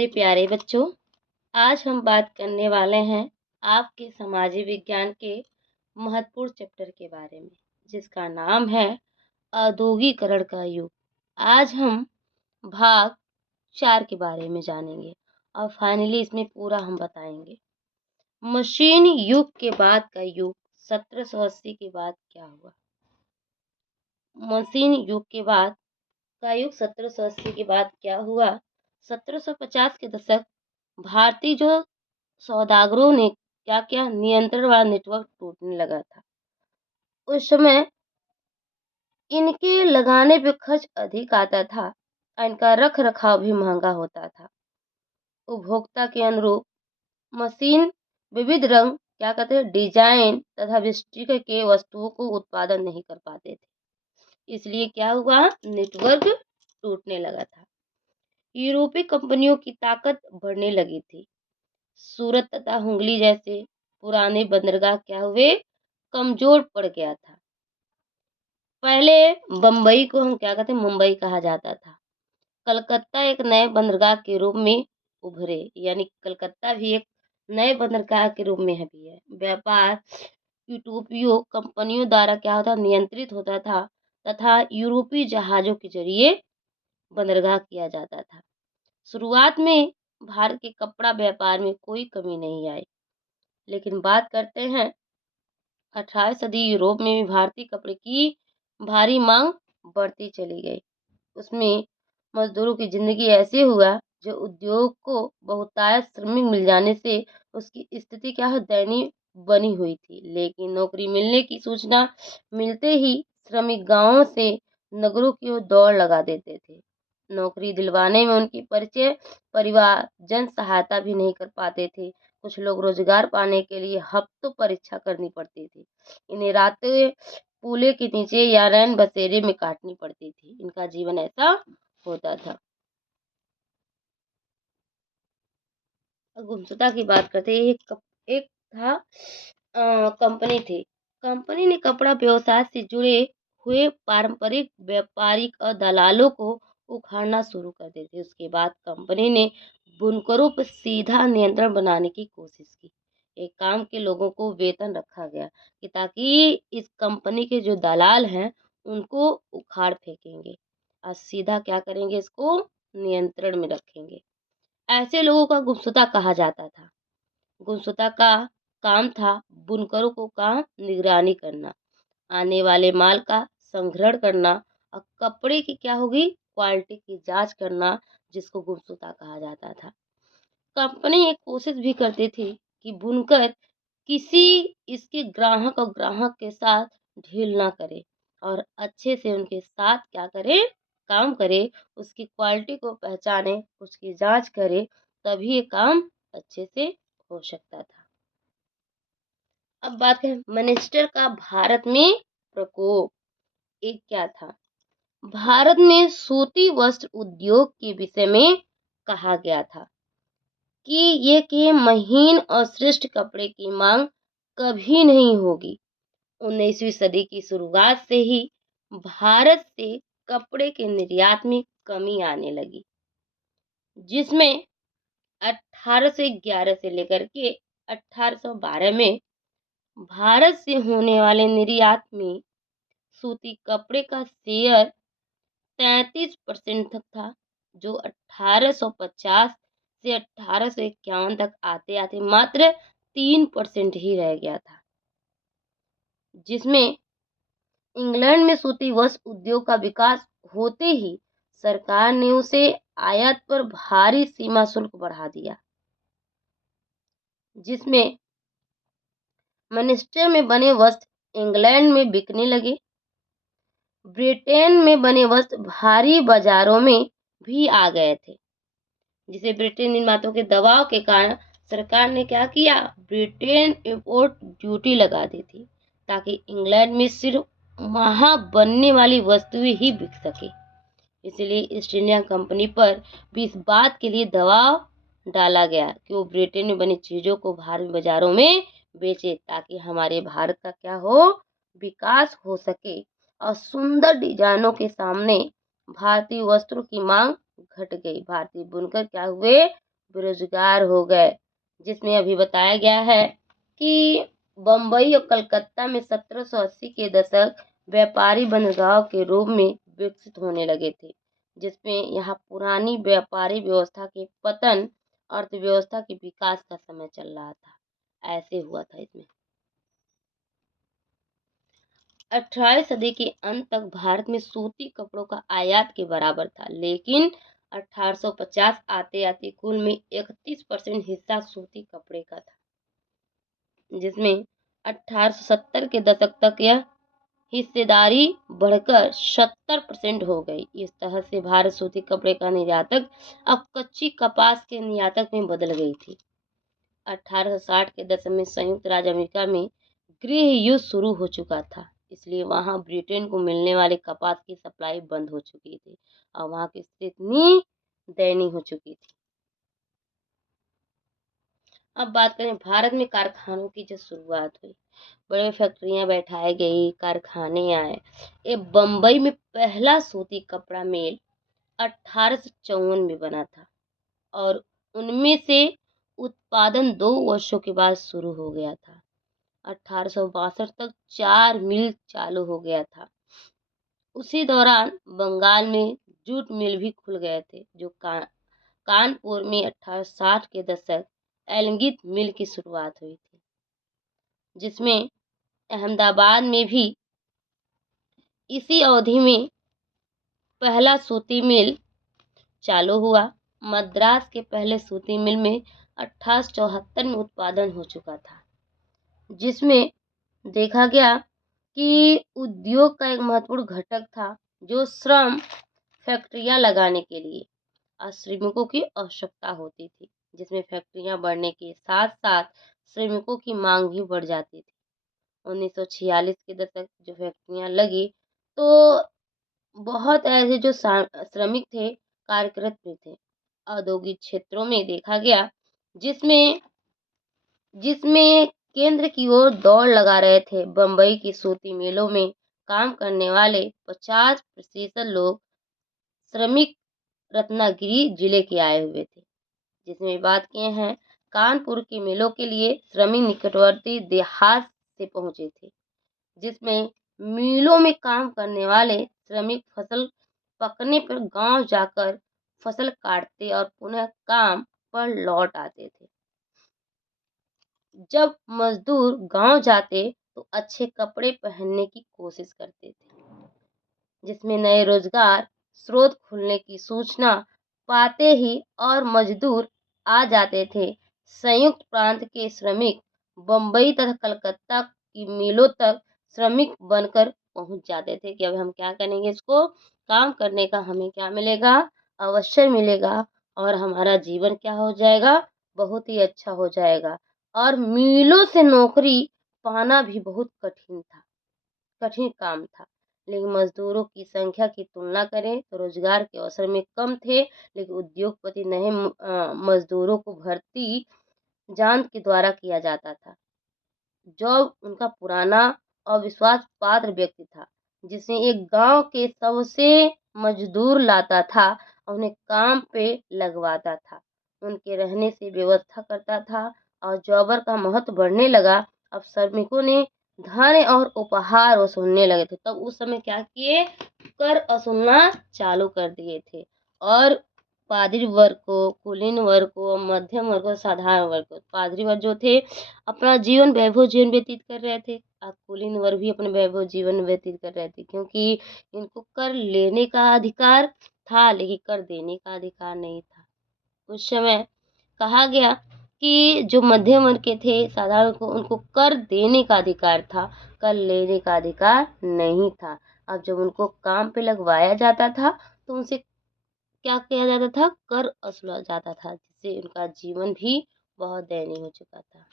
मेरे प्यारे बच्चों, आज हम बात करने वाले हैं आपके सामाजिक विज्ञान के महत्वपूर्ण चैप्टर के बारे में, जिसका नाम है औद्योगिकरण का युग। आज हम भाग 4 के बारे में जानेंगे और फाइनली इसमें पूरा हम बताएंगे। मशीन युग के बाद का युग 1780 के बाद क्या हुआ? मशीन युग के बाद का युग 1780 के बाद क्या हुआ? 1750 के दशक भारतीय जो सौदागरों ने क्या किया, नियंत्रण वाला नेटवर्क टूटने लगा था। उस समय इनके लगाने पे खर्च अधिक आता था और इनका रख रखाव भी महंगा होता था। उपभोक्ता के अनुरूप मशीन विविध रंग क्या कहते हैं, डिजाइन तथा विस्टिक के वस्तुओं को उत्पादन नहीं कर पाते थे। इसलिए क्या हुआ, नेटवर्क टूटने लगा था। यूरोपीय कंपनियों की ताकत बढ़ने लगी थी। सूरत तथा हुगली जैसे पुराने बंदरगाह क्या हुए, कमजोर पड़ गया था। पहले बम्बई को हम क्या कहते हैं, मुंबई कहा जाता था। कलकत्ता एक नए बंदरगाह के रूप में उभरे, यानी कलकत्ता भी एक नए बंदरगाह के रूप में भी है। व्यापार यूरोपीय कंपनियों द्वारा क्या होता, नियंत्रित होता था तथा यूरोपीय जहाजों के जरिए बंदरगाह किया जाता था। शुरुआत में भारत के कपड़ा व्यापार में कोई कमी नहीं आई, लेकिन बात करते हैं 18वीं सदी यूरोप में भी भारतीय कपड़े की भारी मांग बढ़ती चली गई। उसमें मजदूरों की जिंदगी ऐसे हुआ जो उद्योग को बहुतायत श्रमिक मिल जाने से उसकी स्थिति क्या है, दयनीय बनी हुई थी। लेकिन नौकरी मिलने की सूचना मिलते ही श्रमिक गांवों से नगरों की ओर दौड़ लगा देते थे। नौकरी दिलवाने में उनकी परिचय परिवार जन सहायता भी नहीं कर पाते थे। कुछ लोग रोजगार पाने के लिए हफ्तों परीक्षा करनी पड़ती थी। इन्हें रातें पूले के नीचे या रैन बसेरे में काटनी पड़ती थी। इनका जीवन ऐसा होता था। गुमशुदा की बात करते हैं। एक था कंपनी थी। कंपनी ने कपड़ा व्यवसाय से जुड़े हुए पारंपरिक व्यापारिक और दलालों को उखाड़ना शुरू कर देते थे। उसके बाद कंपनी ने बुनकरों पर सीधा नियंत्रण बनाने की कोशिश की। एक काम के लोगों को वेतन रखा गया कि ताकि इस कंपनी के जो दलाल हैं उनको उखाड़ फेंकेंगे और सीधा क्या करेंगे, इसको नियंत्रण में रखेंगे। ऐसे लोगों का गुमशुदा कहा जाता था। गुमशुदा का काम था बुनकरों को काम निगरानी करना, आने वाले माल का संग्रहण करना और कपड़े की क्या होगी, क्वालिटी की जांच करना, जिसको गुमशुदा कहा जाता था। कंपनी एक कोशिश भी करती थी कि बुनकर किसी इसके ग्राहक और ग्राहक के साथ ढील ना करे और अच्छे से उनके साथ क्या करे, काम करे, उसकी क्वालिटी को पहचाने, उसकी जांच करे, तभी ये काम अच्छे से हो सकता था। अब बात करें मिनिस्टर का भारत में प्रकोप। एक क्या था, भारत में सूती वस्त्र उद्योग के विषय में कहा गया था कि ये के महीन और श्रेष्ठ कपड़े की मांग कभी नहीं होगी। 19वीं सदी की शुरुआत से ही भारत से कपड़े के निर्यात में कमी आने लगी, जिसमें 1811 से लेकर के 1812 में भारत से होने वाले निर्यात में सूती कपड़े का शेयर 33% तक था, जो 1850 से 1851 तक आते आते मात्र 3% ही रह गया था। जिसमें इंग्लैंड में सूती वस्त्र उद्योग का विकास होते ही सरकार ने उसे आयात पर भारी सीमा शुल्क बढ़ा दिया, जिसमें मैनचेस्टर में बने वस्त्र इंग्लैंड में बिकने लगे। ब्रिटेन में बने वस्त्र भारी बाजारों में भी आ गए थे, जिसे ब्रिटेन निर्माताओं के दबाव के कारण सरकार ने क्या किया, ब्रिटेन इंपोर्ट ड्यूटी लगा दी थी, ताकि इंग्लैंड में सिर्फ वहां बनने वाली वस्तुएं ही बिक सके। इसलिए ईस्ट इंडिया कंपनी पर भी इस बात के लिए दबाव डाला गया कि वो ब्रिटेन में बनी चीजों को भारतीय बाजारों में बेचे, ताकि हमारे भारत का क्या हो, विकास हो सके। और सुंदर डिजाइनों के सामने भारतीय वस्त्रों की मांग घट गई। भारतीय बुनकर क्या हुए, बेरोजगार हो गए, जिसमें अभी बताया गया है कि बम्बई और कलकत्ता में 1780 के दशक व्यापारी बंदरगाह के रूप में विकसित होने लगे थे, जिसमें यहाँ पुरानी व्यापारी व्यवस्था के पतन, अर्थव्यवस्था के विकास का समय चल रहा था। ऐसे हुआ था इसमें। 18वीं सदी के अंत तक भारत में सूती कपड़ों का आयात के बराबर था, लेकिन 1850 आते आते कुल में 31% हिस्सा सूती कपड़े का था, जिसमें 1870 के दशक तक यह हिस्सेदारी बढ़कर 70% हो गई। इस तरह से भारत सूती कपड़े का निर्यातक अब कच्ची कपास के निर्यातक में बदल गई थी। 1860 के दशक में संयुक्त राज्य अमेरिका में गृह युद्ध शुरू हो चुका था, इसलिए वहां ब्रिटेन को मिलने वाले कपास की सप्लाई बंद हो चुकी थी और वहां की स्थिति इतनी दयनीय हो चुकी थी। अब बात करें भारत में कारखानों की जो शुरुआत हुई, बड़े फैक्ट्रियां बैठाई गई, कारखाने आए। ये बम्बई में पहला सूती कपड़ा मिल 1854 में बना था और उनमें से उत्पादन 2 वर्षों के बाद शुरू हो गया था। 1862 तक 4 मिल चालू हो गया था। उसी दौरान बंगाल में जूट मिल भी खुल गए थे, जो कानपुर में 1860 के दशक एलंगित मिल की शुरुआत हुई थी, जिसमें अहमदाबाद में भी इसी अवधि में पहला सूती मिल चालू हुआ। मद्रास के पहले सूती मिल में 1874 में उत्पादन हो चुका था, जिसमें देखा गया कि उद्योग का एक महत्वपूर्ण घटक था, जो श्रम फैक्ट्रियां लगाने के लिए श्रमिकों की आवश्यकता होती थी, जिसमें फैक्ट्रियां बढ़ने के साथ साथ श्रमिकों की मांग भी बढ़ जाती थी। 1946 के दशक जो फैक्ट्रियां लगी तो बहुत ऐसे जो श्रमिक थे कार्यरत भी थे औद्योगिक क्षेत्रों में, देखा गया जिसमें जिसमें केंद्र की ओर दौड़ लगा रहे थे। बम्बई की सूती मिलों में काम करने वाले 50% लोग श्रमिक रत्नागिरी जिले के आए हुए थे, जिसमें बात किए हैं कानपुर की मिलों के लिए श्रमिक निकटवर्ती देहात से पहुंचे थे, जिसमें मिलों में काम करने वाले श्रमिक फसल पकने पर गांव जाकर फसल काटते और पुनः काम पर लौट आते थे। जब मजदूर गांव जाते तो अच्छे कपड़े पहनने की कोशिश करते थे, जिसमें नए रोजगार स्रोत खुलने की सूचना पाते ही और मजदूर आ जाते थे। संयुक्त प्रांत के श्रमिक बम्बई तथा कलकत्ता की मिलों तक श्रमिक बनकर पहुंच जाते थे कि अब हम क्या करेंगे, इसको काम करने का हमें क्या मिलेगा, अवसर मिलेगा और हमारा जीवन क्या हो जाएगा, बहुत ही अच्छा हो जाएगा। और मिलों से नौकरी पाना भी बहुत कठिन काम था, लेकिन मजदूरों की संख्या की तुलना करें तो रोजगार के अवसर में कम थे, लेकिन उद्योगपति नए मजदूरों को भर्ती जांच के द्वारा किया जाता था। जॉब उनका पुराना अविश्वास पात्र व्यक्ति था, जिसमें एक गांव के सबसे मजदूर लाता था और उन्हें काम पे लगवाता था, उनके रहने से व्यवस्था करता था और जॉबर का महत्व बढ़ने लगा। अब श्रमिकों ने धन और उपहार वसूलने लगे थे। तब उस समय क्या किए, कर वसूलना चालू कर दिए थे और पादरी वर्ग को, कुलीन वर्ग को, मध्यम वर्ग को, साधारण वर्ग को। पादरी वर्ग जो थे अपना वैभव जीवन व्यतीत कर रहे थे और कुलीन वर्ग भी अपने वैभव जीवन व्यतीत कर रहे थे, क्योंकि इनको कर लेने का अधिकार था लेकिन कर देने का अधिकार नहीं था। उस समय कहा गया कि जो मध्यम वर्ग के थे, साधारण को, उनको कर देने का अधिकार था, कर लेने का अधिकार नहीं था। अब जब उनको काम पे लगवाया जाता था तो उनसे क्या किया जाता था, कर वसूला जाता था, जिससे उनका जीवन भी बहुत दयनीय हो चुका था।